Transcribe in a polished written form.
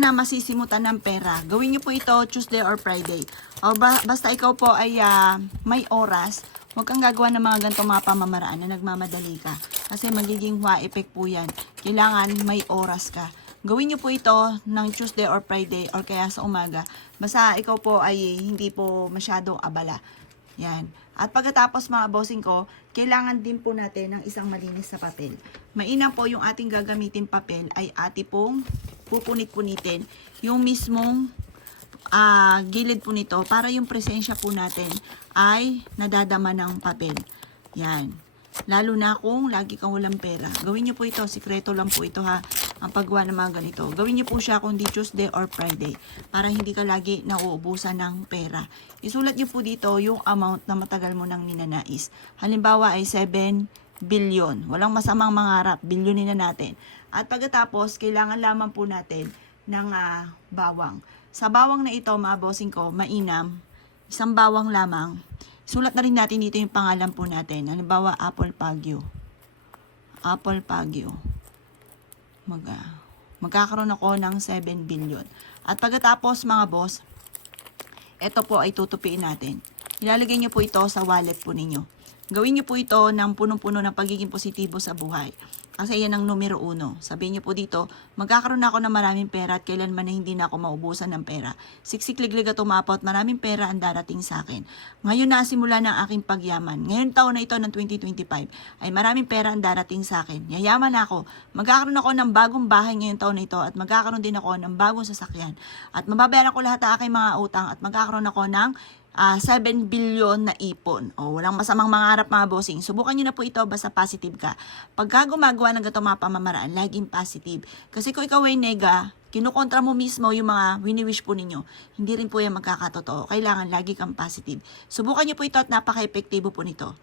na masisimutan ng pera. Gawin niyo po ito Tuesday or Friday. O basta ikaw po ay may oras, huwag kang gagawa ng mga ganitong mga pamamaraan na nagmamadali ka. Kasi magiging effect po yan. Kailangan may oras ka. Gawin niyo po ito ng Tuesday or Friday or kaya sa umaga. Basta ikaw po ay hindi po masyadong abala. Yan. At pagkatapos mga bossing ko, kailangan din po natin ng isang malinis na papel. Mainam po yung ating gagamitin papel ay ati pong pupunit-punitin yung mismong gilid po nito para yung presensya po natin ay nadadama ng papel. Yan. Lalo na kung lagi kang walang pera. Gawin nyo po ito. Sikreto lang po ito ha. Ang paggawa ng mga ganito. Gawin nyo po siya kung di Tuesday or Friday. Para hindi ka lagi nauubusan ng pera. Isulat nyo po dito yung amount na matagal mo nang ninanais. Halimbawa ay 7 billion. Walang masamang mangarap. Bilyonin na natin. At pagkatapos, kailangan lamang po natin ng bawang. Sa bawang na ito, mga bossing ko, mainam. Isang bawang lamang. Sulat na rin natin dito yung pangalan po natin. Halimbawa, Apple Pagyo. Apple Pagyo. Magkakaroon ako ng 7 billion. At pagkatapos, mga boss, ito po ay tutupiin natin. Ilalagay nyo po ito sa wallet po ninyo. Gawin nyo po ito ng punong-puno ng pagiging positibo sa buhay. Kasi yan ang numero 1. Sabihin nyo po dito, magkakaroon ako ng maraming pera at kailanman na hindi na ako maubusan ng pera. Siksikliglig at umapot, maraming pera ang darating sa akin. Ngayon na simula ng aking pagyaman. Ngayon taon na ito ng 2025 ay maraming pera ang darating sa akin. Yayaman ako. Magkakaroon ako ng bagong bahay ngayon taon na ito at magkakaroon din ako ng bagong sasakyan. At mababayaran ko lahat ng aking mga utang at magkakaroon ako ng 7 billion na ipon. O, walang masamang mangarap mga bossing. Subukan nyo na po ito basta positive ka. Pagka gumagawa ng ganitong mga pamamaraan, laging positive. Kasi kung ikaw ay nega, kinukontra mo mismo yung mga wini-wish po ninyo. Hindi rin po yan magkakatotoo. Kailangan lagi kang positive. Subukan nyo po ito at napaka-epektibo po nito.